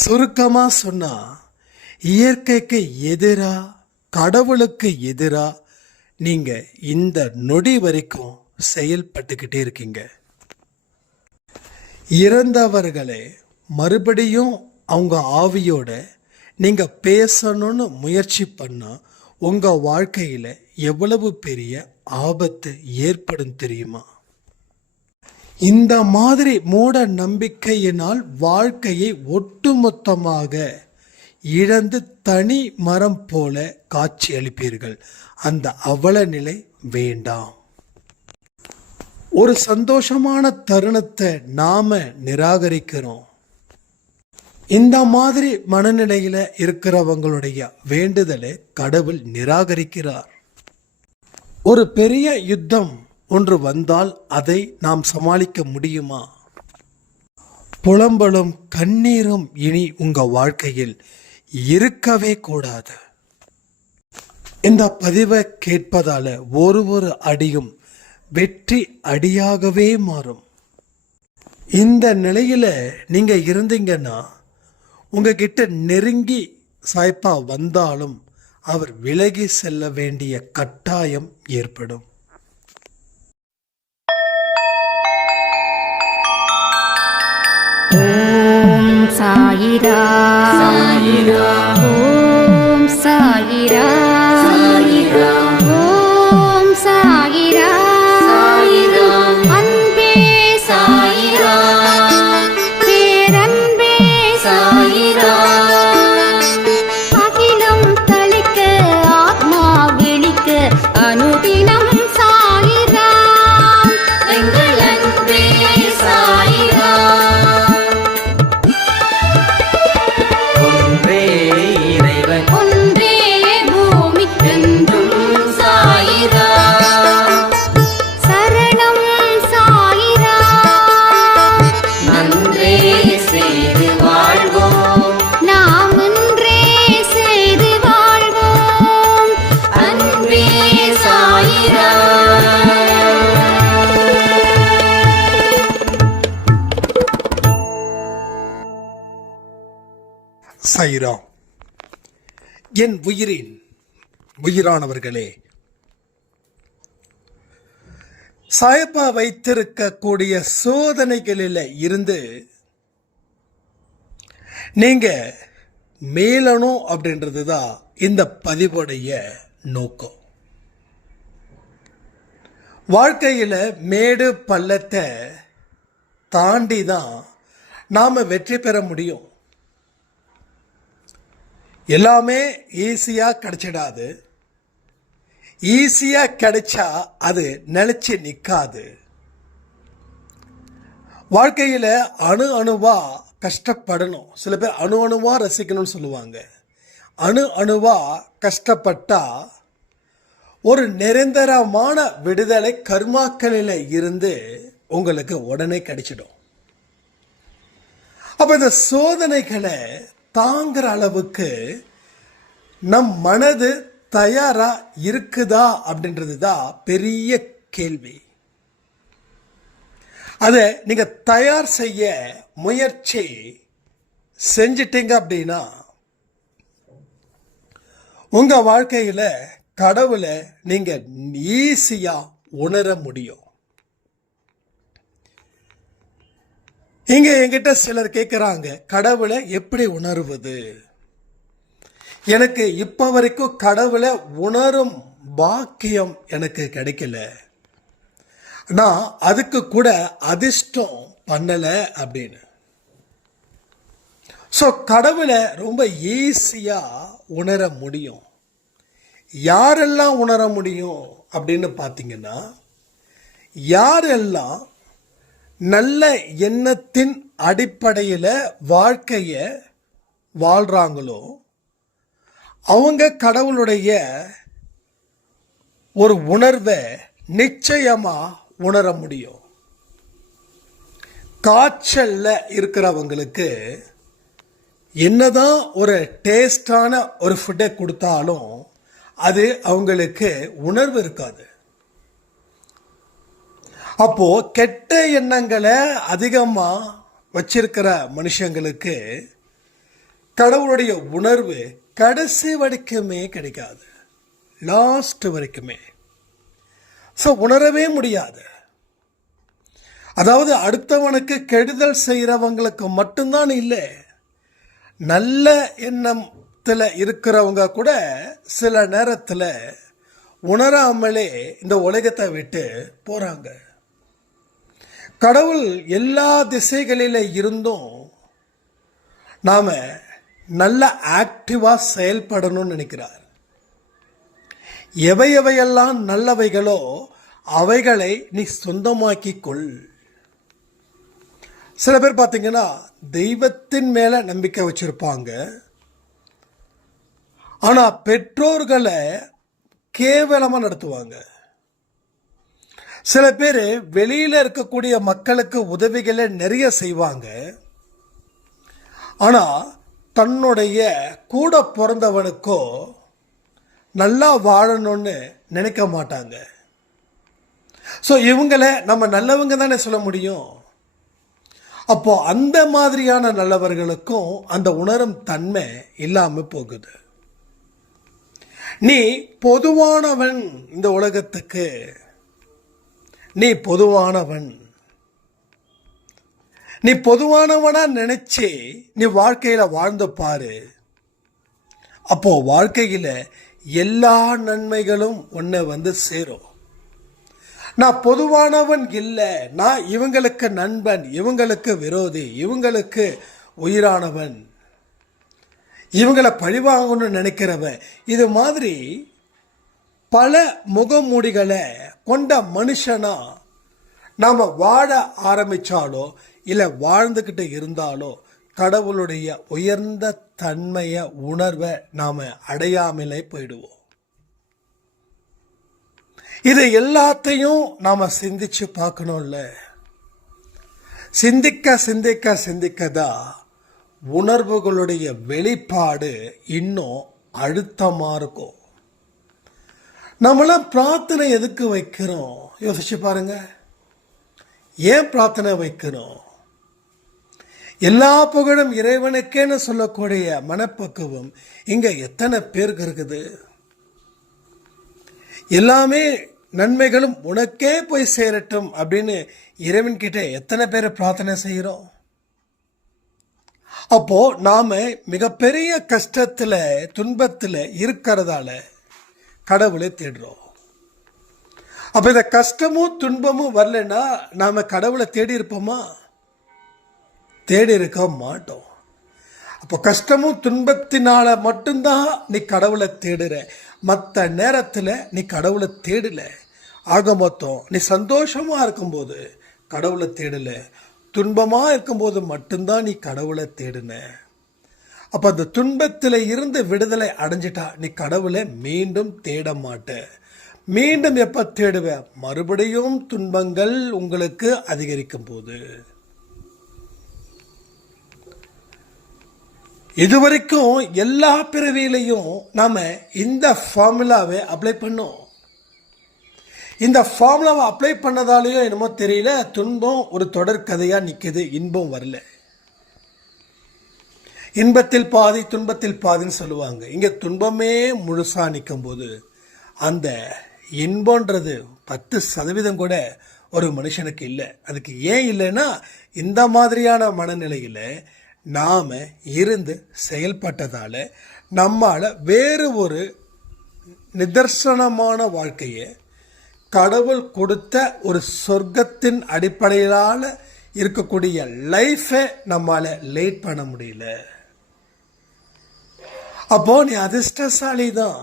சுருக்கமா சொன்னா, இயற்கைக்கு எதிரா, கடவுளுக்கு எதிரா நீங்க இந்த நொடி வரைக்கும் செயல்பட்டுக்கிட்டே இருக்கீங்க. இறந்தவர்களை மறுபடியும் அவங்க ஆவியோட நீங்க பேசணும்னு முயற்சி பண்ணா உங்க வாழ்க்கையில எவ்வளவு பெரிய ஆபத்து ஏற்படும் தெரியுமா? இந்த மாதிரி மூட நம்பிக்கையினால் வாழ்க்கையை ஒட்டுமொத்தமாக இழந்து தனி மரம் போல காட்சி அளிப்பீர்கள். அந்த அவல நிலை வேண்டாம். ஒரு சந்தோஷமான தருணத்தை நாம நிராகரிக்கிறோம். இந்த மாதிரி மனநிலையில இருக்கிறவங்களுடைய வேண்டுதலை கடவுள் நிராகரிக்கிறார். ஒரு பெரிய யுத்தம் ஒன்று வந்தால் அதை நாம் சமாளிக்க முடியுமா? புலம்பலும் கண்ணீரும் இனி உங்க வாழ்க்கையில் இருக்கவே கூடாது. இந்த பதிவை கேட்பதால ஒரு அடியும் வெற்றி அடியாகவே மாறும். இந்த நிலையில நீங்க இருந்தீங்கன்னா உங்ககிட்ட நெருங்கி சாய்ப்பா வந்தாலும் அவர் விலகி செல்ல வேண்டிய கட்டாயம் ஏற்படும். ஓம் சாயிரா சாயிரா, ஓம் சாயிரா சாயிரா, ஓம் சாயிரா சாயிரா, அன்பே சாயிரா, பேரன்பே சாயிரா, அகிலம் தளிக்க ஆத்மா விழிக்க அனுதினம் சாயிரா, எங்கள் அன்பே சாயிரா. ஒன்றே பூமிக்கென்றும் சாயிரா, சரணம் சாயிரா, நன்றே செய்து வாழ்வோம், நாம் ஒன்றே செய்து வாழ்வோம், அன்பே சாயிரா. சாயிரா. என் உயிரின் உயிரானவர்களே, சாயப்பா வைத்திருக்கக்கூடிய சோதனைகளில் இருந்து நீங்க மேலணும் அப்படின்றது தான் இந்த பதிவுடைய நோக்கம். வாழ்க்கையில மேடு பள்ளத்தை தாண்டி தான் நாம வெற்றி பெற முடியும். எல்லாமே ஈஸியா கிடைச்சிடாது. ஈஸியா கிடைச்சா அது நிலைச்சு நிற்காது. வாழ்க்கையில அணுவா கஷ்டப்படணும். சில பேர் அணுவா ரசிக்கணும்னு சொல்லுவாங்க. அணுவா கஷ்டப்பட்டா ஒரு நிரந்தரமான விடுதலை கர்மாக்களில் இருந்து உங்களுக்கு உடனே கிடைச்சிடும். அப்ப இந்த சோதனைகளை தாங்குற அளவுக்கு நம் மனது தயாரா இருக்குதா அப்படின்றது தான் பெரிய கேள்வி. அதை நீங்க தயார் செய்ய முயற்சி செஞ்சிட்டீங்க அப்படின்னா உங்க வாழ்க்கையில கடவுளை நீங்க ஈஸியா உணர முடியும். இங்க என்கிட்ட சிலர் கேட்குறாங்க, கடவுளை எப்படி உணர்வது? எனக்கு இப்ப வரைக்கும் கடவுளை உணரும் பாக்கியம் எனக்கு கிடைக்கல, நான் அதுக்கு கூட அதிர்ஷ்டம் பண்ணல அப்படின்னு. ஸோ கடவுளை ரொம்ப ஈஸியா உணர முடியும். யாரெல்லாம் உணர முடியும் அப்படின்னு பார்த்தீங்கன்னா, யாரெல்லாம் நல்ல எண்ணத்தின் அடிப்படையில் வாழ்க்கையை வாழ்றாங்களோ அவங்க கடவுளுடைய ஒரு உணர்வை நிச்சயமா உணர முடியும். காய்ச்சல்ல இருக்கிறவங்களுக்கு என்னதான் ஒரு டேஸ்டான ஒரு ஃபுட்டை கொடுத்தாலும் அது அவங்களுக்கு உணர்வு இருக்காது. அப்போ கெட்ட எண்ணங்களை அதிகமா வச்சிருக்கிற மனுஷங்களுக்கு கடவுளுடைய உணர்வு கடைசி வரைக்குமே கிடைக்காது, லாஸ்ட் வரைக்குமே. ஸோ உணரவே முடியாது. அதாவது அடுத்தவனுக்கு கெடுதல் செய்கிறவங்களுக்கு மட்டும்தான் இல்லை, நல்ல எண்ணத்தில் இருக்கிறவங்க கூட சில நேரத்தில் உணராமலே இந்த உலகத்தை விட்டு போகிறாங்க. கடவுள் எல்லா திசைகளில் இருந்தும் நாம் நல்ல ஆக்டிவாக செயல்படணும்னு நினைக்கிறார். எவையெல்லாம் நல்லவைகளோ அவைகளை நீ சொந்தமாக்கி கொள். சில பேர் பார்த்தீங்கன்னா தெய்வத்தின் மேலே நம்பிக்கை வச்சுருப்பாங்க, ஆனால் பெற்றோர்களை கேவலமாக நடத்துவாங்க. சில பேர் வெளியில் இருக்கக்கூடிய மக்களுக்கு உதவிகளை நிறைய செய்வாங்க, ஆனால் தன்னுடைய கூட பிறந்தவனுக்கோ நல்லா வாழணும்னு நினைக்க மாட்டாங்க. ஸோ இவங்களை நம்ம நல்லவங்க தானே சொல்ல முடியும். அப்போ அந்த மாதிரியான நல்லவர்களுக்கும் அந்த உணரும் தன்மை இல்லாமல் போகுது. நீ பொதுவானவன், இந்த உலகத்துக்கு நீ பொதுவானவன். நீ பொதுவானவனா நினைச்சு நீ வாழ்க்கையில வாழ்ந்து பாரு. அப்போ வாழ்க்கையில எல்லா நன்மைகளும் உன்னை வந்து சேரும். நான் பொதுவானவன் இல்லை, நான் இவங்களுக்கு நண்பன், இவங்களுக்கு விரோதி, இவங்களுக்கு உயிரானவன், இவங்களை பழிவாங்கணும்னு நினைக்கிறவன், இது மாதிரி பல முகமூடிகளை கொண்ட மனுஷனா நாம் வாழ ஆரம்பித்தாலோ இல்லை வாழ்ந்துக்கிட்டு இருந்தாலோ கடவுளுடைய உயர்ந்த தன்மையை உணர்வை நாம் அடையாமலே போயிடுவோம். இதை எல்லாத்தையும் நாம் சிந்திச்சு பார்க்கணும்ல. சிந்திக்க சிந்திக்க சிந்திக்கதான் உணர்வுகளுடைய வெளிப்பாடு இன்னும் அழுத்தமாக இருக்கும். நம்மளாம் பிரார்த்தனை எதுக்கு வைக்கிறோம் யோசிச்சு பாருங்க. ஏன் பிரார்த்தனை வைக்கிறோம்? எல்லா புகழும் இறைவனுக்கேன்னு சொல்லக்கூடிய மனப்பக்குவம் இங்க எத்தனை பேருக்கு இருக்குது? எல்லாமே நன்மைகளும் உனக்கே போய் சேரட்டும் அப்படின்னு இறைவன் கிட்ட எத்தனை பேரை பிரார்த்தனை செய்கிறோம்? அப்போ நாம மிகப்பெரிய கஷ்டத்துல துன்பத்துல இருக்கிறதால கடவுளை தேடுறோம். அப்ப இந்த கஷ்டமும் துன்பமும் வரலன்னா நாம கடவுளை தேடி இருப்போமா? தேடி இருக்க மாட்டோம். அப்போ கஷ்டமும் துன்பத்தினால மட்டும்தான் நீ கடவுளை தேடுற, மற்ற நேரத்தில் நீ கடவுளை தேடல. ஆக மொத்தம் நீ சந்தோஷமா இருக்கும்போது கடவுளை தேடல, துன்பமா இருக்கும்போது மட்டும்தான் நீ கடவுளை தேடுன. அப்ப அந்த துன்பத்தில் இருந்து விடுதலை அடைஞ்சிட்டா நீ கடவுளை மீண்டும் தேட மாட்ட. மீண்டும் எப்ப தேடுவ? மறுபடியும் துன்பங்கள் உங்களுக்கு அதிகரிக்கும் போது. இதுவரைக்கும் எல்லா பிறவியிலையும் நாம இந்த ஃபார்முலாவை அப்ளை பண்ணோம். இந்த ஃபார்முலாவை அப்ளை பண்ணதாலேயோ என்னமோ தெரியல, துன்பம் ஒரு தொடர் கதையா நிக்குது, இன்பம் வரல. இன்பத்தில் பாதி துன்பத்தில் பாதின்னு சொல்லுவாங்க. இங்க துன்பமே முழுசா நிற்கும் போது அந்த இன்பன்றது 10% கூட ஒரு மனுஷனுக்கு இல்லை. அதுக்கு ஏன் இல்லைன்னா இந்த மாதிரியான மனநிலையில நாம இருந்து செயல்பட்டதால நம்மால வேறு ஒரு நிதர்சனமான வாழ்க்கையை கடவுள் கொடுத்த ஒரு சொர்க்கத்தின் அடிப்படையிலான இருக்கக்கூடிய லைஃபை நம்மால லேட் பண்ண முடியல. அப்போ நீ அதிர்ஷ்டசாலி தான்.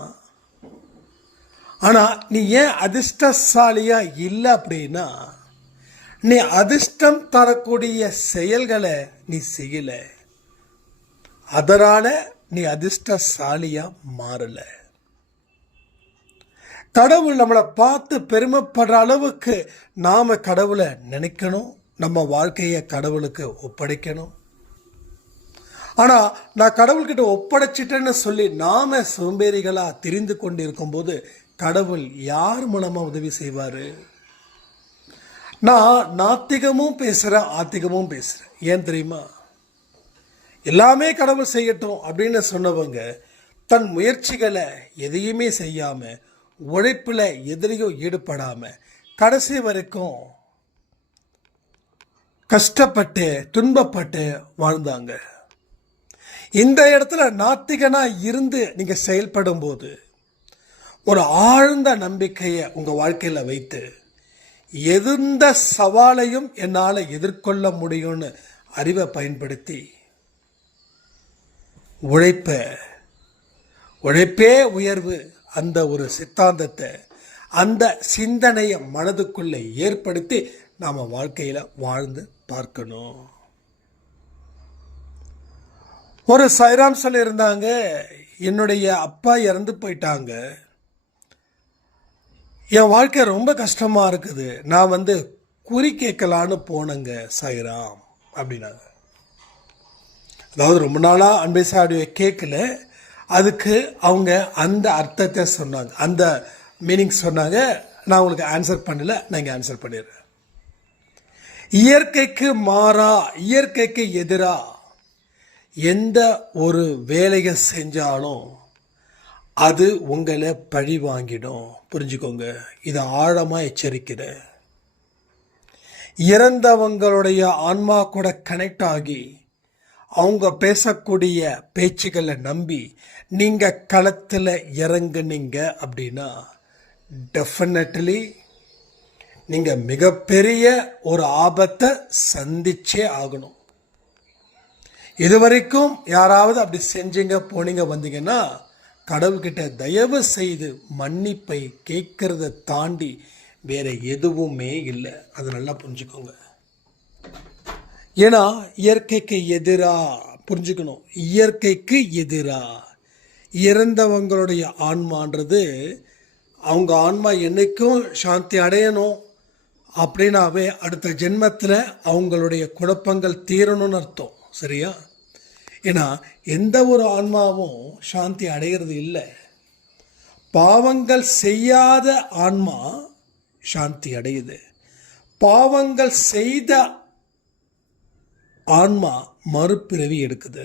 ஆனா நீ ஏன் அதிர்ஷ்டசாலியா இல்லை அப்படின்னா நீ அதிர்ஷ்டம் தரக்கூடிய செயல்களை நீ செய்யல, அதனால நீ அதிர்ஷ்டசாலியா மாறல. கடவுள் நம்மளை பார்த்து பெருமைப்படுற அளவுக்கு நாம கடவுளை நினைக்கணும், நம்ம வாழ்க்கையை கடவுளுக்கு ஒப்படைக்கணும். ஆனா நான் கடவுள்கிட்ட ஒப்படைச்சிட்டேன்னு சொல்லி நாம சோம்பேறிகளா திரிந்து கொண்டு இருக்கும்போது கடவுள் யார் மூலமா உதவி செய்வாரு? நான் நாத்திகமும் பேசுறேன், ஆத்திகமும் பேசுறேன். ஏன் தெரியுமா? எல்லாமே கடவுள் செய்யட்டும் அப்படின்னு சொன்னவங்க தன் முயற்சிகளை எதையுமே செய்யாம, உழைப்புல எதிலையும் ஈடுபடாம கடைசி வரைக்கும் கஷ்டப்பட்டு துன்பப்பட்டு வாழ்ந்தாங்க. இந்த இடத்துல நாத்திகனா இருந்து நீங்க செயல்படும் போது ஒரு ஆழ்ந்த நம்பிக்கையை உங்க வாழ்க்கையில வைத்து எந்த சவாலையும் என்னால எதிர்கொள்ள முடியும்னு அறிவை பயன்படுத்தி உழைப்பே உயர்வு அந்த ஒரு சித்தாந்தத்தை, அந்த சிந்தனையை மனதுக்குள்ளே ஏற்படுத்தி நாம் வாழ்க்கையில் வாழ்ந்து பார்க்கணும். ஒரு சாய்ராம் சொல்லியிருந்தாங்க, என்னுடைய அப்பா இறந்து போயிட்டாங்க, என் வாழ்க்கை ரொம்ப கஷ்டமாக இருக்குது, நான் குறி கேட்கலான்னு போனேங்க சாய்ராம் அப்படின்னாங்க. அதாவது ரொம்ப நாளாக அன்பேச ஆடியோ கேட்கல, அதுக்கு அவங்க அந்த அர்த்தத்தை சொன்னாங்க, அந்த மீனிங் சொன்னாங்க. நான் உங்களுக்கு ஆன்சர் பண்ணல, நான் இங்கே ஆன்சர் பண்ணிடுறேன். இயற்கைக்கு மாறா, இயற்கைக்கு எதிரா எந்த ஒரு வேலையை செஞ்சாலும் அது உங்களை பழி வாங்கிடும். புரிஞ்சுக்கோங்க, இதை ஆழமாக எச்சரிக்கிறேன். இறந்தவங்களுடைய ஆன்மா கூட கனெக்ட் ஆகி அவங்க பேசக்கூடிய பேச்சுகளை நம்பி நீங்க களத்தில் இறங்குனீங்க அப்படின்னா டெஃபினெட்லி நீங்க மிகப்பெரிய ஒரு ஆபத்தை சந்திச்சே ஆகணும். இதுவரைக்கும் யாராவது அப்படி செஞ்சீங்க போனீங்க வந்தீங்கன்னா கடவுள்கிட்ட தயவு செய்து மன்னிப்பை கேட்கறத தாண்டி வேற எதுவுமே இல்லை. அதை நல்லா புரிஞ்சுக்கோங்க. ஏன்னா இயற்கைக்கு எதிரா புரிஞ்சுக்கணும், இயற்கைக்கு எதிரா இறந்தவங்களுடைய ஆன்மான்றது அவங்க ஆன்மா என்னைக்கும் சாந்தி அடையணும் அப்படின்னாவே அடுத்த ஜென்மத்தில் அவங்களுடைய குழப்பங்கள் தீரணும்னு அர்த்தம். சரியா? ஏன்னா எந்த ஒரு ஆன்மாவும் சாந்தி அடைகிறது இல்லை. பாவங்கள் செய்யாத ஆன்மா சாந்தி அடையுது. பாவங்கள் செய்த ஆன்மா மறுபிறவி எடுக்குது.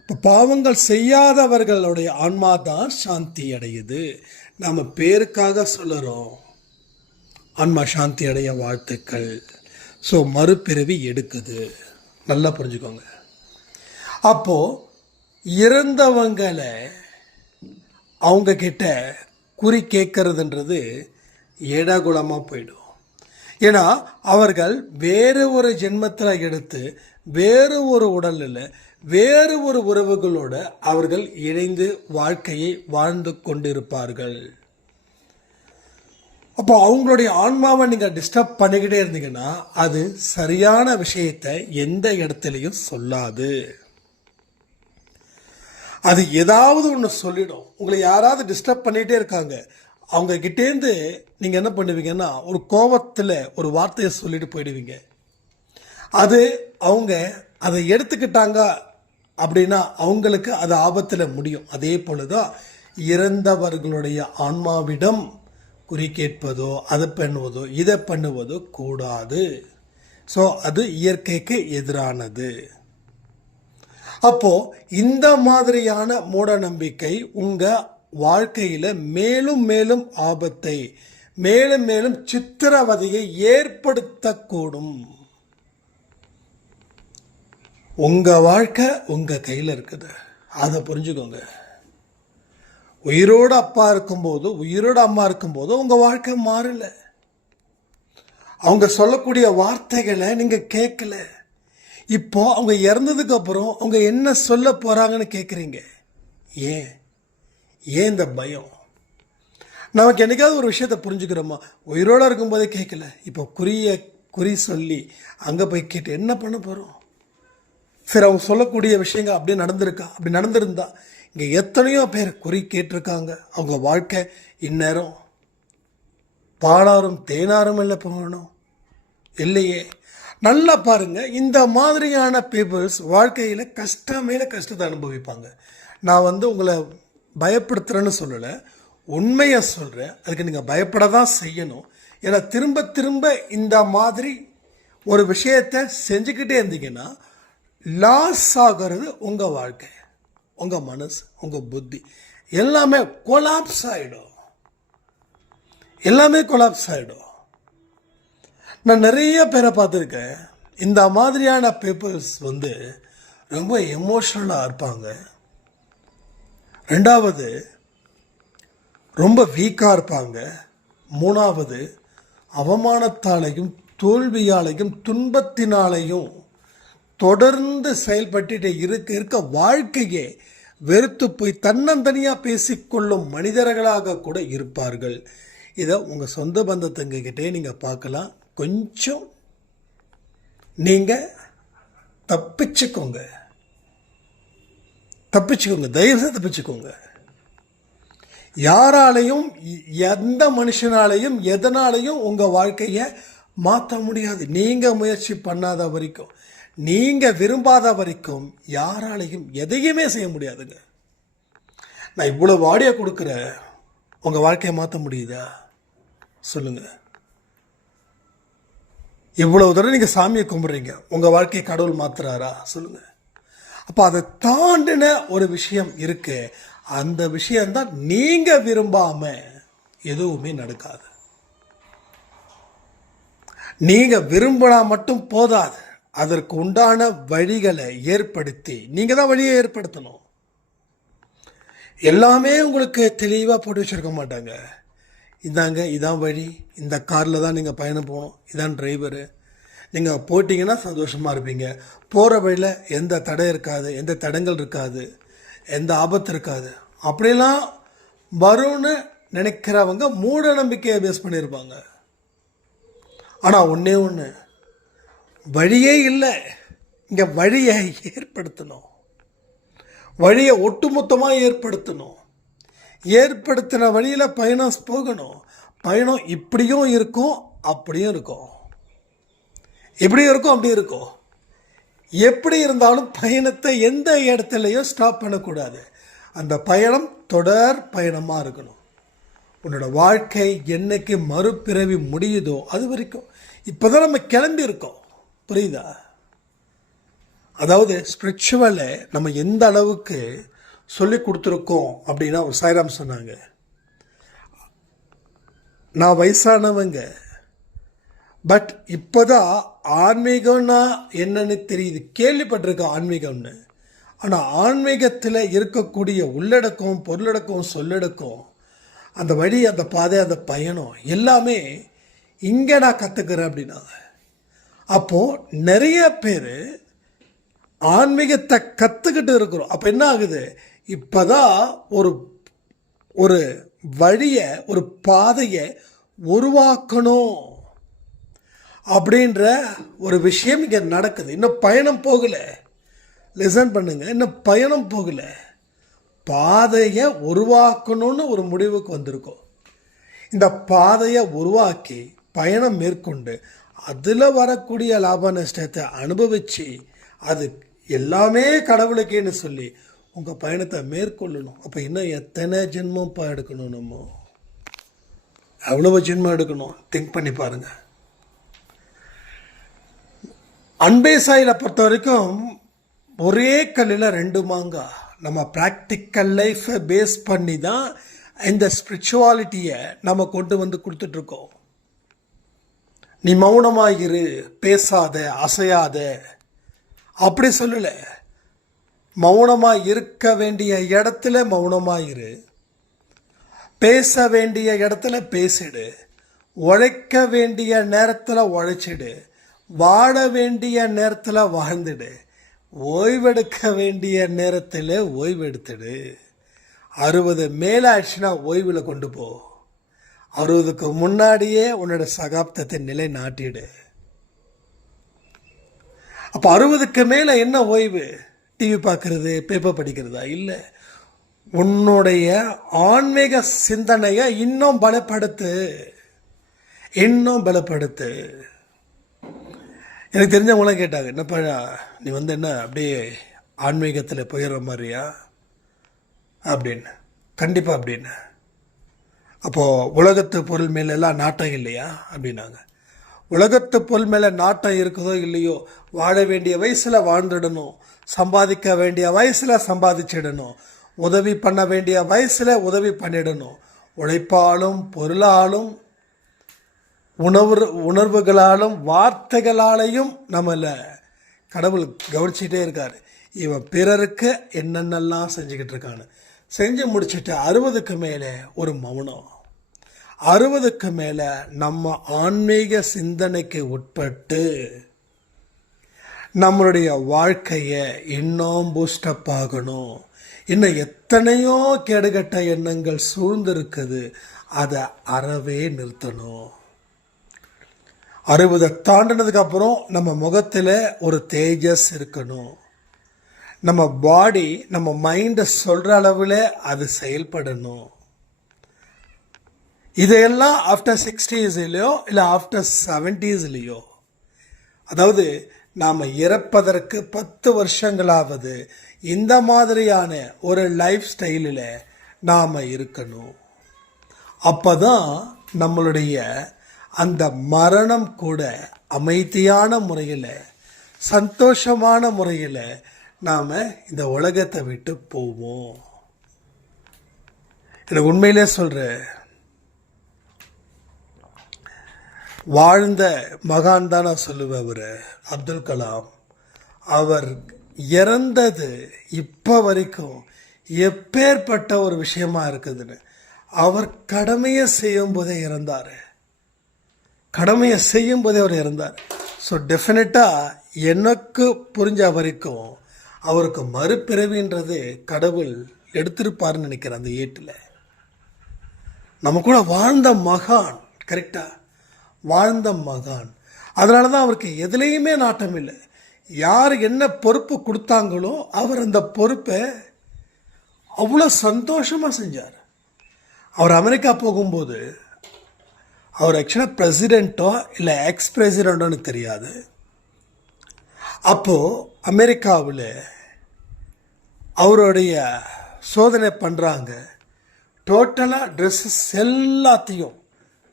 இப்போ பாவங்கள் செய்யாதவர்களுடைய ஆன்மா தான் சாந்தி அடையுது. நாம் பேருக்காக சொல்லுறோம் ஆன்மா சாந்தி அடைய வாழ்த்துக்கள். ஸோ மறுபிறவி எடுக்குது. நல்லா புரிஞ்சுக்கோங்க. அப்போ இறந்தவங்களை அவங்க கிட்ட குறி கேட்கறதுன்றது ஏடாகுலமாக போயிடும். ஏன்னா அவர்கள் வேறு ஒரு ஜென்மத்தில் எடுத்து வேறு ஒரு உடலில் வேறு ஒரு உறவுகளோட அவர்கள் இணைந்து வாழ்க்கையை வாழ்ந்து கொண்டிருப்பார்கள். அப்போ அவங்களுடைய ஆன்மாவை நீங்கள் டிஸ்டர்ப் பண்ணிக்கிட்டே இருந்தீங்கன்னா அது சரியான விஷயத்தை எந்த இடத்துலையும் சொல்லாது. அது ஏதாவது ஒன்று சொல்லிடும். உங்களை யாராவது டிஸ்டர்ப் பண்ணிகிட்டே இருக்காங்க, அவங்க கிட்டேருந்து நீங்கள் என்ன பண்ணுவீங்கன்னா ஒரு கோபத்தில் ஒரு வார்த்தையை சொல்லிட்டு போயிடுவீங்க. அது அவங்க அதை எடுத்துக்கிட்டாங்க அப்படின்னா அவங்களுக்கு அது ஆபத்தில் முடியும். அதே போல தான் இறந்தவர்களுடைய ஆன்மாவிடம் குறி கேட்பதோ அதை பண்ணுவதோ இதை பண்ணுவதோ கூடாது. ஸோ அது இயற்கைக்கு எதிரானது. அப்போ இந்த மாதிரியான மூட நம்பிக்கை உங்க வாழ்க்கையில மேலும் மேலும் ஆபத்தை, மேலும் மேலும் சித்திரவதையை ஏற்படுத்தக்கூடும். உங்க வாழ்க்கை உங்க கையில் இருக்குது, அதை புரிஞ்சுக்கோங்க. உயிரோடு அப்பா இருக்கும்போது உயிரோடு அம்மா இருக்கும்போது உங்க வாழ்க்கை மாறல. அவங்க சொல்லக்கூடிய வார்த்தைகளை நீங்க கேட்கல. இப்போ அவங்க இறந்ததுக்கு அப்புறம் அவங்க என்ன சொல்ல போறாங்கன்னு கேட்குறீங்க. ஏன் இந்த பயம்? நமக்கு என்னைக்காவது ஒரு விஷயத்தை புரிஞ்சுக்கிறோமா? உயிரோடு இருக்கும்போதே கேட்கல, இப்போ குறி சொல்லி அங்கே போய் கேட்டு என்ன பண்ண போகிறோம்? சரி, அவங்க சொல்லக்கூடிய விஷயங்கள் அப்படியே நடந்திருக்கா? அப்படி நடந்திருந்தா இங்கே எத்தனையோ பேர் குறி கேட்டிருக்காங்க. அவங்க வாழ்க்கை இந்நேரம் பாலாரும் தேனாரும் இல்லை போகணும் இல்லையே. நல்லா பாருங்க, இந்த மாதிரியான பீப்புள்ஸ் வாழ்க்கையில் கஷ்டத்தை அனுபவிப்பாங்க. நான் உங்களை பயப்படுத்துகிறேன்னு சொல்லலை, உண்மையை சொல்கிறேன். அதுக்கு நீங்கள் பயப்பட தான் செய்யணும். ஏன்னா திரும்ப திரும்ப இந்த மாதிரி ஒரு விஷயத்தை செஞ்சுக்கிட்டே இருந்தீங்கன்னா லாஸ் ஆகிறது உங்கள் வாழ்க்கை, உங்கள் மனசு, உங்கள் புத்தி எல்லாமே கொலாப்ஸ் ஆகிடும். எல்லாமே கொலாப்ஸ் ஆகிடும். நான் நிறைய பேரை பார்த்துருக்கேன். இந்த மாதிரியான பீப்புள்ஸ் ரொம்ப எமோஷ்னலாக இருப்பாங்க. ரெண்டாவது ரொம்ப வீக்காக இருப்பாங்க. மூணாவது அவமானத்தாலையும் தோல்வியாலையும் துன்பத்தினாலையும் தொடர்ந்து செயல்பட்டு இருக்க வாழ்க்கையே வெறுத்து போய் தன்னந்தனியாக பேசிக்கொள்ளும் மனிதர்களாக கூட இருப்பார்கள். இதை உங்கள் சொந்த பந்தத்துங்கிட்டே நீங்கள் பார்க்கலாம். கொஞ்சம் நீங்கள் தப்பிச்சுக்கோங்க, தயவுசெய்து தப்பிச்சுக்கோங்க. யாராலையும் எந்த மனுஷனாலையும் எதனாலையும் உங்கள் வாழ்க்கையை மாற்ற முடியாது. நீங்கள் முயற்சி பண்ணாத வரைக்கும், நீங்கள் விரும்பாத வரைக்கும் யாராலையும் எதையுமே செய்ய முடியாதுங்க. நான் இவ்வளோ ஆடியோ கொடுக்குறேன், உங்கள் வாழ்க்கையை மாற்ற முடியுதா சொல்லுங்கள்? இவ்வளவு தடவை நீங்கள் சாமியை கும்பிட்றீங்க, உங்கள் வாழ்க்கையை கடவுள் மாத்துறாரா சொல்லுங்கள்? அப்போ அதை தாண்டின ஒரு விஷயம் இருக்கு. அந்த விஷயம்தான் நீங்கள் விரும்பாமல் எதுவுமே நடக்காது. நீங்கள் விரும்பினா மட்டும் போதாது, அதற்கு உண்டான வழிகளை ஏற்படுத்தி நீங்கள் தான் வழியை ஏற்படுத்தணும். எல்லாமே உங்களுக்கு தெளிவாக போட்டு வச்சுருக்க மாட்டாங்க. இதாங்க இதான் வழி, இந்த காரில் தான் நீங்கள் பயணம் போகணும், இதான் டிரைவரு, நீங்கள் போட்டிங்கன்னா சந்தோஷமாக இருப்பீங்க, போகிற வழியில் எந்த தடை இருக்காது, எந்த தடங்கள் இருக்காது, எந்த ஆபத்து இருக்காது, அப்படிலாம் வரும்னு நினைக்கிறவங்க மூட நம்பிக்கையை பேஸ் பண்ணியிருப்பாங்க. ஆனால் ஒன்றே ஒன்று, வழியே இல்லை, இங்கே வழியை ஏற்படுத்தணும், வழியை ஒட்டுமொத்தமாக ஏற்படுத்தணும். ஏற்படுத்தின வழியில் பயணம் போகணும். பயணம் இப்படியும் இருக்கும், அப்படியும் இருக்கும், இப்படியும் இருக்கும், அப்படியும் இருக்கும். எப்படி இருந்தாலும் பயணத்தை எந்த இடத்துலையும் ஸ்டாப் பண்ணக்கூடாது. அந்த பயணம் தொடர் பயணமாக இருக்கணும். உன்னோட வாழ்க்கை என்னைக்கு மறுபிறவி முடியுதோ அது வரைக்கும். இப்போ தான் நம்ம கிளம்பி இருக்கோம், புரியுதா? அதாவது ஸ்பிரிச்சுவலை நம்ம எந்த அளவுக்கு சொல்லி கொடுத்துருக்கோம் அப்படின்னா, ஒரு சாய்ராம் சொன்னாங்க, நான் வயசானவங்க, பட் இப்போதான் ஆன்மீகம்னா என்னன்னு தெரியுது. கேள்விப்பட்டிருக்கேன் ஆன்மீகம்னு, ஆனால் ஆன்மீகத்தில் இருக்கக்கூடிய உள்ளடக்கம், பொருளடக்கம், சொல்லடக்கம், அந்த வழி, அந்த பாதை, அந்த பயணம் எல்லாமே இங்கே நான் கற்றுக்கிறேன் அப்படின்னாங்க. அப்போது நிறைய பேர் ஆன்மீகத்தை கற்றுக்கிட்டு இருக்கிறோம். அப்போ என்ன ஆகுது, இப்போ தான் ஒரு வழியை, ஒரு பாதையை உருவாக்கணும் அப்படின்ற ஒரு விஷயம் இங்கே நடக்குது. இன்னும் பயணம் போகலை. லிசன் பண்ணுங்க, இன்னும் பயணம் போகலை. பாதையை உருவாக்கணும்னு ஒரு முடிவுக்கு வந்திருக்கோம். இந்த பாதையை உருவாக்கி பயணம் மேற்கொண்டு அதில் வரக்கூடிய லாப நஷ்டத்தை அனுபவித்து அது எல்லாமே கடவுளுக்கேன்னு சொல்லி உங்கள் பயணத்தை மேற்கொள்ளணும். அப்போ இன்னும் எத்தனை ஜென்மம்ப்பா எடுக்கணும்? நம்ம எவ்வளவு ஜென்மம் எடுக்கணும்? திங்க் பண்ணி பாருங்கள். அன்பே சாயில பொறுத்த வரைக்கும் ஒரே கல்லில் ரெண்டு மாங்காய். நம்ம ப்ராக்டிக்கல் லைஃப்பை பேஸ் பண்ணி தான் இந்த ஸ்பிரிச்சுவாலிட்டியை நம்ம கொண்டு வந்து கொடுத்துட்ருக்கோம். நீ மௌனமாகிரு, பேசாத, அசையாத அப்படி சொல்லலை. மௌனமாக இருக்க வேண்டிய இடத்துல மௌனமாகிரு, பேச வேண்டிய இடத்துல பேசிடு, உழைக்க வேண்டிய நேரத்தில் உழைச்சிடு, வாழ வேண்டிய நேரத்தில் வாழ்ந்துடு, ஓய்வெடுக்க வேண்டிய நேரத்தில் ஓய்வெடுத்துடு. 60 மேலாச்சுன்னா ஓய்வில் கொண்டு போ. 60க்கு முன்னாடியே உன்னோட சகாப்தத்தை நிலை நாட்டிடு. அப்போ 60க்கு மேலே என்ன ஓய்வு? டிவி பார்க்கறது, பேப்பர் படிக்கிறதா? இல்லை, உன்னுடைய ஆன்மீக சிந்தனையை இன்னும் பலப்படுத்து, இன்னும் பலப்படுத்து. எனக்கு தெரிஞ்சவங்களாம் கேட்டாங்க, என்னப்பா நீ என்ன அப்படியே ஆன்மீகத்தில் போயிடுற மாதிரியா அப்படின்னு. கண்டிப்பாக அப்படின்னு. அப்போது உலகத்து பொருள் மேலெல்லாம் நாட்டம் இல்லையா அப்படின்னாங்க. உலகத்து பொருள் மேலே நாட்டம் இருக்குதோ இல்லையோ, வாழ வேண்டிய வயசில் வாழ்ந்துடணும், சம்பாதிக்க வேண்டிய வயசில் சம்பாதிச்சிடணும், உதவி பண்ண வேண்டிய வயசில் உதவி பண்ணிடணும். உழைப்பாலும் பொருளாலும் உணர்வுகளாலும் வார்த்தைகளாலையும் நம்மளை கடவுள் கவனிச்சிட்டே இருக்கார். இவன் பிறருக்கு என்னென்னலாம் செஞ்சுக்கிட்டு இருக்கான்னு செஞ்சு முடிச்சுட்டு 60க்கு மேலே ஒரு மௌனம். 60க்கு மேலே நம்ம ஆன்மீக சிந்தனைக்கு உட்பட்டு நம்மளுடைய வாழ்க்கையை இன்னும் பூஸ்டப் ஆகணும். இன்னும் எத்தனையோ கேடுகட்ட எண்ணங்கள் சூழ்ந்திருக்குது, அதை அறவே நிறுத்தணும். 60 தாண்டினதுக்கு அப்புறம் நம்ம முகத்தில் ஒரு தேஜஸ் இருக்கணும். நம்ம பாடி நம்ம மைண்டை சொல்கிற அளவில் அது செயல்படணும். இதையெல்லாம் ஆஃப்டர் 60ஸ்லையோ இல்லை ஆஃப்டர் 70ஸ்லையோ, அதாவது நாம் இறப்பதற்கு 10 வருஷங்களாவது இந்த மாதிரியான ஒரு லைஃப் ஸ்டைலில் நாம் இருக்கணும். அப்போ தான் நம்மளுடைய அந்த மரணம் கூட அமைதியான முறையில், சந்தோஷமான முறையில் நாம் இந்த உலகத்தை விட்டு போவோம். எனக்கு உண்மையிலே சொல்கிறேன், வாழ்ந்த மகான் தான் நான் சொல்லுவேன். அவர் அப்துல் கலாம். அவர் இறந்தது இப்போ வரைக்கும் எப்பேற்பட்ட ஒரு விஷயமா இருக்குதுன்னு. அவர் கடமையை செய்யும் போதே இறந்தார். கடமையை செய்யும் போதே அவர் இறந்தார். ஸோ டெஃபினட்டாக எனக்கு புரிஞ்ச வரைக்கும் அவருக்கு மறுபிறவின்றது கடவுள் எடுத்திருப்பாருன்னு நினைக்கிறேன். அந்த ஏட்டில் நம்ம கூட வாழ்ந்த மகான், கரெக்டாக வாழ்ந்த மகான். அதனால தான் அவருக்கு எதுலேயுமே நாட்டம் இல்லை. யார் என்ன பொறுப்பு கொடுத்தாங்களோ அவர் அந்த பொறுப்பை அவ்வளோ சந்தோஷமாக செஞ்சார். அவர் அமெரிக்கா போகும்போது, அவர் ஆக்சுவலாக பிரசிடெண்ட்டோ இல்லை எக்ஸ் பிரசிடெண்ட்டோன்னு தெரியாது. அப்போது அமெரிக்காவில் அவருடைய சோதனை பண்ணுறாங்க. டோட்டலாக ட்ரெஸ்ஸஸ் எல்லாத்தையும்,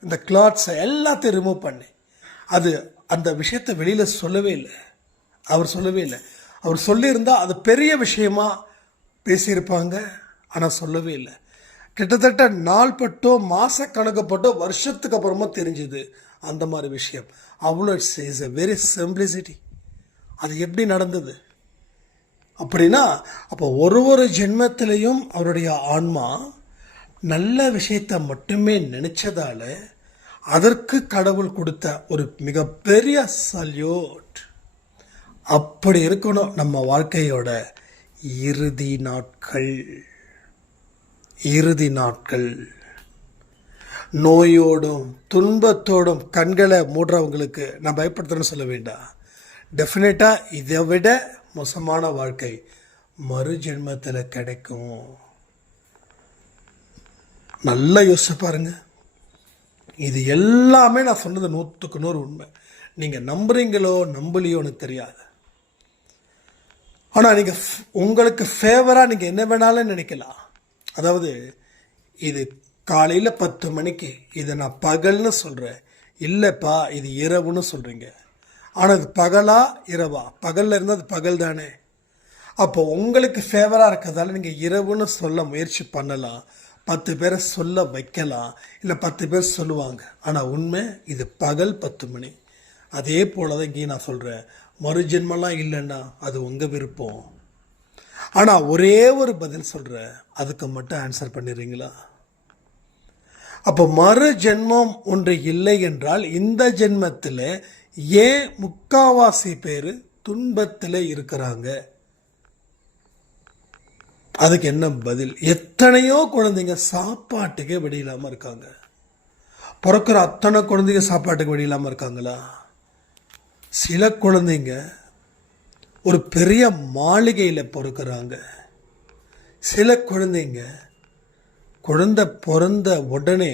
இந்த கிளாத்ஸை எல்லாத்தையும் ரிமூவ் பண்ணி, அது அந்த விஷயத்தை வெளியில் சொல்லவே இல்லை. அவர் சொல்லவே இல்லை. அவர் சொல்லியிருந்தால் அது பெரிய விஷயமா பேசியிருப்பாங்க. ஆனால் சொல்லவே இல்லை. கிட்டத்தட்ட நாள் பட்டோ மாதக்கணக்கப்பட்டோ வருஷத்துக்கு அப்புறமா தெரிஞ்சுது அந்த மாதிரி விஷயம். அவ்வளோ இஸ் எ வெரி சிம்பிளிசிட்டி. அது எப்படி நடந்தது அப்படின்னா, அப்போ ஒரு ஜென்மத்திலையும் அவருடைய ஆன்மா நல்ல விஷயத்தை மட்டுமே நினைச்சதால அதற்கு கடவுள் கொடுத்த ஒரு மிகப்பெரிய சல்யூட். அப்படி இருக்கணும் நம்ம வாழ்க்கையோட இறுதி நாட்கள். இறுதி நாட்கள் நோயோடும் துன்பத்தோடும் கண்களை மூடுறவங்களுக்கு நான் பயப்படுத்துறேன்னு சொல்ல வேண்டாம். டெஃபினட்டாக இதை விட மோசமான வாழ்க்கை மறு ஜென்மத்தில் கிடைக்கும். நல்லா யோசிச்சு பாருங்க. இது எல்லாமே நான் சொன்னது 100க்கு 100 உண்மை. நீங்கள் நம்புறீங்களோ நம்பலையோன்னு தெரியாது. ஆனால் நீங்கள் உங்களுக்கு ஃபேவராக நீங்கள் என்ன வேணாலும் நினைக்கலாம். அதாவது இது காலையில் 10 மணிக்கு இதை நான் பகல்னு சொல்கிறேன், இல்லைப்பா இது இரவுன்னு சொல்கிறீங்க. ஆனால் அது பகலா இரவா? பகலில் இருந்தால் அது பகல் தானே. அப்போ உங்களுக்கு ஃபேவராக இருக்கிறதால நீங்கள் இரவுன்னு சொல்ல முயற்சி பண்ணலாம், 10 பேரை சொல்ல வைக்கலாம், இல்லை 10 பேர் சொல்லுவாங்க. ஆனால் உண்மை இது பகல் 10 மணி. அதே போல் தான் இங்கேயும் நான் சொல்கிறேன், மறுஜென்மெல்லாம் இல்லைன்னா அது உங்கள் விருப்பம். ஆனால் ஒரே ஒரு பதில் சொல்கிறேன், அதுக்கு மட்டும் ஆன்சர் பண்ணிடுறீங்களா? அப்போ மறு ஜென்மம் ஒன்று இல்லை என்றால் இந்த ஜென்மத்தில் ஏன் முக்காவாசி பேர் துன்பத்தில் இருக்கிறாங்க? அதுக்கு என்ன பதில்? எத்தனையோ குழந்தைங்க சாப்பாட்டுக்கே விட இல்லாமல் இருக்காங்க. பிறக்கிற அத்தனை குழந்தைங்க சாப்பாட்டுக்கு விட இல்லாமல் இருக்காங்களா? சில குழந்தைங்க ஒரு பெரிய மாளிகையில் பிறக்கிறாங்க. சில குழந்தைங்க குழந்தை பிறந்த உடனே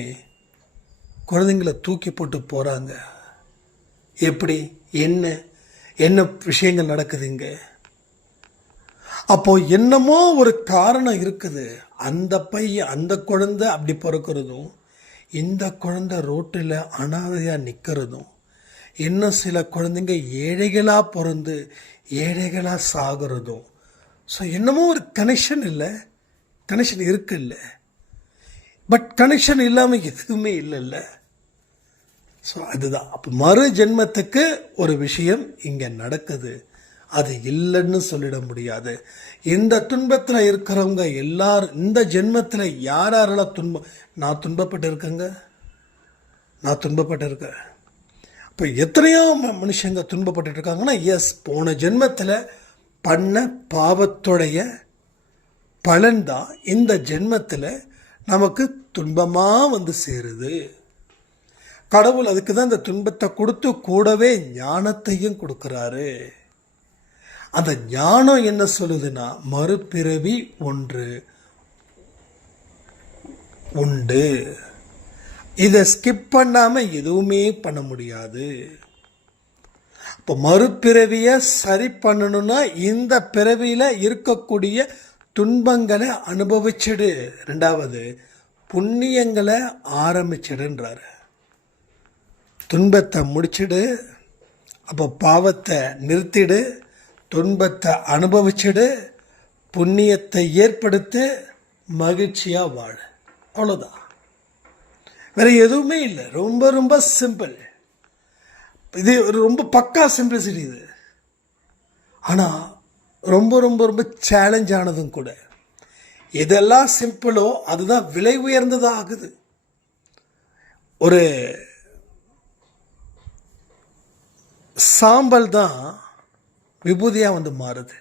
குழந்தைங்கள தூக்கி போட்டு போகிறாங்க. எப்படி? என்ன விஷயங்கள் நடக்குதுங்க? அப்போ என்னமோ ஒரு காரணம் இருக்குது. அந்த பையன் அந்த குழந்தை அப்படி பிறக்கிறதும், இந்த குழந்தை ரோட்டில் அனாதையாக நிற்கிறதும், இன்னும் சில குழந்தைங்க ஏழைகளாக பிறந்து ஏழைகளாக சாகிறதும். ஸோ என்னமோ ஒரு கனெக்ஷன் இல்லை, கனெக்ஷன் இருக்குல்ல, பட் கனெக்ஷன் இல்லாமல் எதுவுமே இல்லைல்ல. ஸோ அதுதான். அப்போ மறு ஜென்மத்துக்கு ஒரு விஷயம் இங்கே நடக்குது, அது இல்லைன்னு சொல்லிட முடியாது. இந்த துன்பத்தில் இருக்கிறவங்க எல்லாரும் இந்த ஜென்மத்தில் யாரெல்லாம் நான் துன்பப்பட்டு இருக்கேன். இப்போ எத்தனையோ மனுஷங்க துன்பப்பட்டு இருக்காங்கன்னா, எஸ், போன ஜென்மத்தில் பண்ண பாவத்துடைய பலன்தான் இந்த ஜென்மத்தில் நமக்கு துன்பமாக வந்து சேருது. கடவுள் அதுக்கு தான் இந்த துன்பத்தை கொடுத்து கூடவே ஞானத்தையும் கொடுக்குறாரு. அந்த ஞானம் என்ன சொல்லுதுன்னா, மறுபிறவி ஒன்று உண்டு, இதை ஸ்கிப் பண்ணாமல் எதுவுமே பண்ண முடியாது. இப்போ மறுபிறவியை சரி பண்ணணும்னா இந்த பிறவியில் இருக்கக்கூடிய துன்பங்களை அனுபவிச்சிடு, ரெண்டாவது புண்ணியங்களை ஆரம்பிச்சிடுன்றாரு. துன்பத்தை முடிச்சிடு, அப்போ பாவத்தை நிறுத்திடு, துன்பத்தை அனுபவிச்சிடு, புண்ணியத்தை ஏற்படுத்து, மகிழ்ச்சியாக வாழ. அவ்வளோதான், வேற எதுவுமே இல்லை. ரொம்ப ரொம்ப சிம்பிள். இது ரொம்ப பக்கா சிம்பிளிசிட்டி இது. ஆனால் ரொம்ப ரொம்ப ரொம்ப சேலஞ்ச் ஆனதும் கூட. எதெல்லாம் சிம்பிளோ அதுதான் விலை உயர்ந்ததாக ஆகுது. ஒரு சாம்பல் தான் விபூதியாக வந்து மாறுது.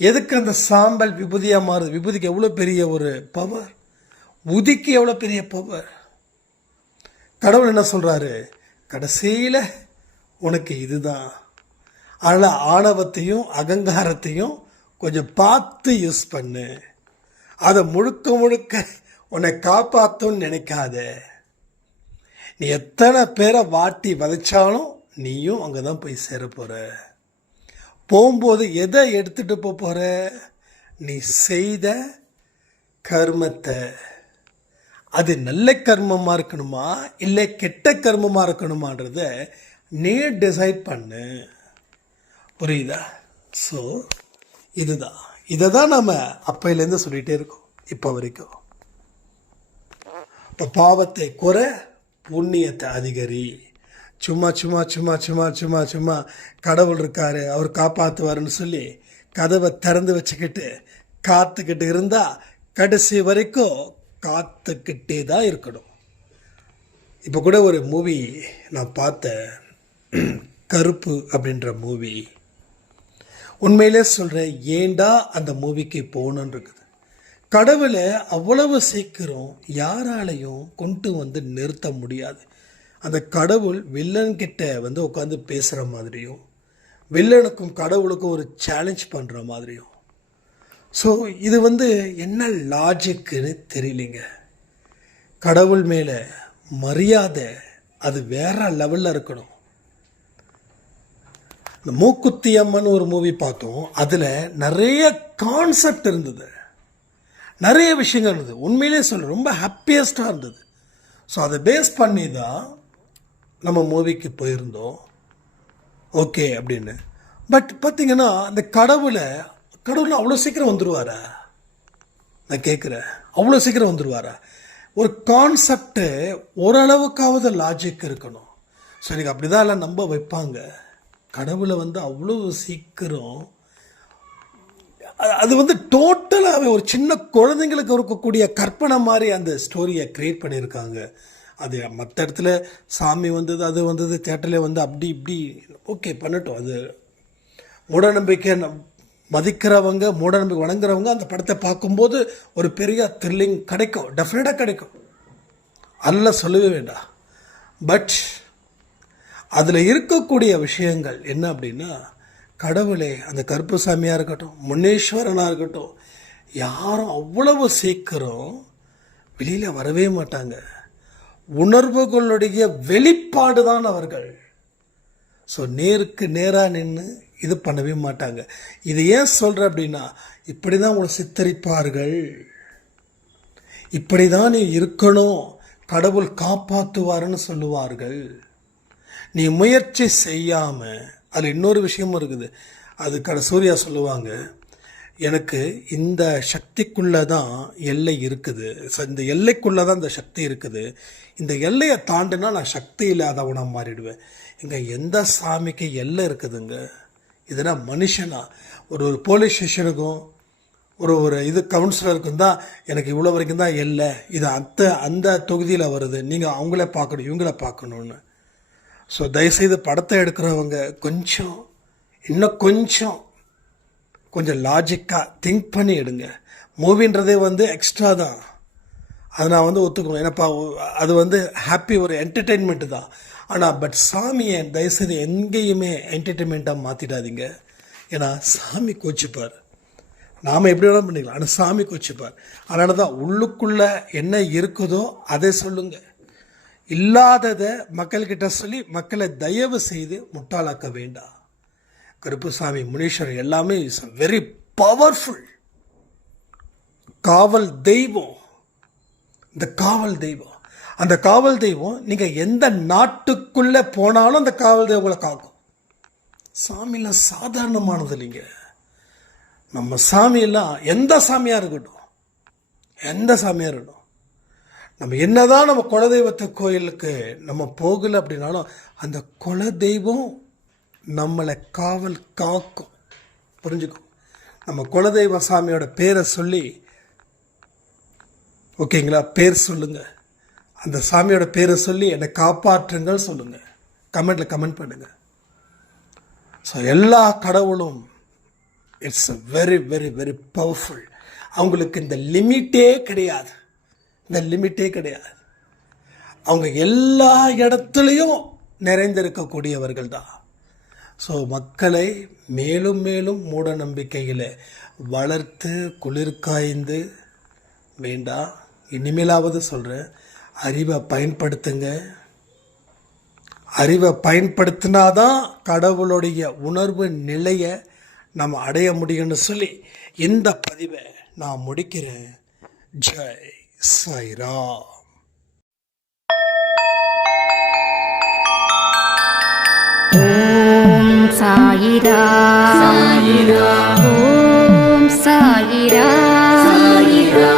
எதுக்கு அந்த சாம்பல் விபூதியாக மாறுது? விபூதிக்கு எவ்வளோ பெரிய ஒரு பவர், உதிக்கு எவ்வளோ பெரிய பவர். கடவுள் என்ன சொல்கிறாரு, கடைசியில் உனக்கு இதுதான். அதனால் ஆணவத்தையும் அகங்காரத்தையும் கொஞ்சம் பார்த்து யூஸ் பண்ணு. அதை முழுக்க முழுக்க உன்னை காப்பாற்றும்னு நினைக்காத. நீ எத்தனை பேரை வாட்டி வதைச்சாலும் நீயும் அங்கே தான் போய் சேர போகிற. போகும்போது எதை எடுத்துகிட்டு போகிற? நீ செய்த கர்மத்தை. அது நல்ல கர்மமாக இருக்கணுமா இல்லை கெட்ட கர்மமாக இருக்கணுமான்றத நீ டிசைட் பண்ணு. புரியுதா? ஸோ இதுதான், இதை தான் நம்ம அப்பையிலேருந்து சொல்லிகிட்டே இருக்கோம் இப்போ வரைக்கும். இப்போ பாவத்தை குறை, புண்ணியத்தை அதிகரி. சும்மா சும்மா சும்மா சும்மா சும்மா சும்மா கடவுள் இருக்காரு, அவர் காப்பாற்றுவாருன்னு சொல்லி கதவை திறந்து வச்சுக்கிட்டு காத்துக்கிட்டு இருந்தால் கடைசி வரைக்கும் காத்துக்கிட்டே தான் இருக்கணும். இப்போ கூட ஒரு மூவி நான் பார்த்தேன், கருப்பு அப்படின்ற மூவி. உண்மையிலே சொல்கிறேன், ஏண்டா அந்த மூவிக்கு போகணுன்னு இருக்குது. கடவுளை அவ்வளவு சீக்கிரம் யாராலையும் கொண்டு வந்து நிறுத்த முடியாது. அந்த கடவுள் வில்லன்கிட்ட வந்து உட்காந்து பேசுகிற மாதிரியும், வில்லனுக்கும் கடவுளுக்கும் ஒரு சேலஞ்ச் பண்ணுற மாதிரியும். ஸோ இது வந்து என்ன லாஜிக்குன்னு தெரியலிங்க. கடவுள் மேலே மரியாதை அது வேற லெவலில் இருக்கணும். இந்த மூக்குத்தி அம்மன் ஒரு மூவி பார்த்தோம், அதில் நிறைய கான்செப்ட் இருந்தது, நிறைய விஷயங்கள் இருந்தது. உண்மையிலே சொல்ல ரொம்ப ஹாப்பியஸ்டாக இருந்தது. ஸோ அதை பேஸ் பண்ணி தான் நம்ம மூவிக்கு போயிருந்தோம். ஓகே அப்படின்னு. பட் பார்த்தீங்கன்னா அந்த கடவுள் அவ்வளோ சீக்கிரம் வந்துடுவாரா? நான் கேட்குறேன், அவ்வளோ சீக்கிரம் வந்துடுவாரா? ஒரு கான்செப்டு ஓரளவுக்காவது லாஜிக் இருக்கணும். ஸோ எனக்கு அப்படி தான் எல்லாம் நம்ப வைப்பாங்க. கடவுளை வந்து அவ்வளோ சீக்கிரம், அது வந்து டோட்டலாகவே ஒரு சின்ன குழந்தைங்களுக்கு இருக்கக்கூடிய கற்பனை மாதிரி அந்த ஸ்டோரியை க்ரியேட் பண்ணியிருக்காங்க. அது மற்ற இடத்துல சாமி வந்தது, அது வந்தது, தேட்டரில் வந்து அப்படி இப்படி ஓகே பண்ணட்டும். அது மூடநம்பிக்கை மதிக்கிறவங்க, மூடநம்பிக்கை வணங்குறவங்க அந்த படத்தை பார்க்கும்போது ஒரு பெரிய த்ரில்லிங் கிடைக்கும், டெஃபினட்டாக கிடைக்கும், அதெல்லாம் சொல்லவே வேண்டாம். பட் அதில் இருக்கக்கூடிய விஷயங்கள் என்ன அப்படின்னா, கடவுளே அந்த கருப்புசாமியாக இருக்கட்டும், முனீஸ்வரனாக இருக்கட்டும், யாரும் அவ்வளவு சீக்கிரம் வெளியில் வரவே மாட்டாங்க. உணர்வுகளுடைய வெளிப்பாடு தான் அவர்கள். ஸோ நேருக்கு நேராக நின்று இது பண்ணவே மாட்டாங்க. இது ஏன் சொல்கிறேன் அப்படின்னா, இப்படி தான் உங்களை சித்தரிப்பார்கள், இப்படி தான் நீ இருக்கணும், கடவுள் காப்பாற்றுவாருன்னு சொல்லுவார்கள். நீ முயற்சி செய்யாம, அதில் இன்னொரு விஷயமும் இருக்குது. அது சூர்யா சொல்லுவாங்க, எனக்கு இந்த சக்திக்குள்ளே தான் எல்லை இருக்குது, இந்த எல்லைக்குள்ளே தான் இந்த சக்தி இருக்குது, இந்த எல்லையை தாண்டினா நான் சக்தி இல்லாதவனாக மாறிடுவேன். இங்கே எந்த சாமிக்கு எல்லை இருக்குதுங்க? இதுனா மனுஷனா? ஒரு போலீஸ் ஸ்டேஷனுக்கும் ஒரு கவுன்சிலருக்கும் தான் எனக்கு இவ்வளோ வரைக்கும் தான் எல்லை, இது அந்த தொகுதியில் வருது, நீங்கள் அவங்கள பார்க்கணும் இவங்கள பார்க்கணுன்னு. ஸோ தயவுசெய்து படத்தை எடுக்கிறவங்க இன்னும் கொஞ்சம் லாஜிக்காக திங்க் பண்ணி எடுங்க. மூவின்றதே எக்ஸ்ட்ரா தான், அதை நான் ஒத்துக்கணும். ஏன்னாப்பா அது ஹாப்பி, ஒரு என்டர்டெயின்மெண்ட்டு தான். ஆனால் பட் சாமியை தயவுசெய்து எங்கேயுமே என்டர்டெயின்மெண்ட்டாக மாற்றிடாதீங்க. ஏன்னா சாமி கோச்சிப்பார். நாம் எப்படி வேணாலும் பண்ணிக்கலாம், ஆனால் சாமி கோச்சிப்பார். அதனால தான் உள்ளுக்குள்ளே என்ன இருக்குதோ அதை சொல்லுங்கள். இல்லாததை மக்கள்கிட்ட சொல்லி மக்களை தயவு செய்து முட்டாளாக்க வேண்டாம். கருப்புசாமி, முனீஸ்வரர் எல்லாமே இஸ் வெரி பவர்ஃபுல் காவல் தெய்வம். இந்த காவல் தெய்வம், அந்த காவல் தெய்வம் நீங்கள் எந்த நாட்டுக்குள்ளே போனாலும் அந்த காவல் தெய்வம் உங்களை காக்கும். சாமியெல்லாம் சாதாரணமானது இல்லைங்க. நம்ம சாமியெல்லாம் எந்த சாமியாக இருக்கட்டும், நம்ம என்னதான் நம்ம குலதெய்வத்தை கோயிலுக்கு நம்ம போகலை அப்படின்னாலும் அந்த குலதெய்வம் நம்மளை காவல் காக்கும். புரிஞ்சுக்கும். நம்ம குலதெய்வ சாமியோட பேரை சொல்லி, ஓகேங்களா, பேர் சொல்லுங்கள். அந்த சாமியோட பேரை சொல்லி என்னை காப்பாற்றுங்கள் சொல்லுங்கள். கமெண்ட் பண்ணுங்கள். ஸோ எல்லா கடவுளும் it's very very very powerful. அவங்களுக்கு இந்த லிமிட்டே கிடையாது. அவங்க எல்லா இடத்துலையும் நிறைந்திருக்கக்கூடியவர்கள் தான். ஸோ மக்களை மேலும் மேலும் மூட நம்பிக்கையில் வளர்த்து குளிர்காய்ந்து வேண்டாம். இனிமேலாவது சொல்கிறேன், அறிவை பயன்படுத்துங்க. அறிவை பயன்படுத்தினாதான் கடவுளுடைய உணர்வு நிலையை நம்ம அடைய முடியும்னு சொல்லி இந்த பதிவை நான் முடிக்கிறேன். ஜெய் சாய்ராம். ஓம் சாயிரா சாயிரா, ஓம் சாயிரா சாயிரா,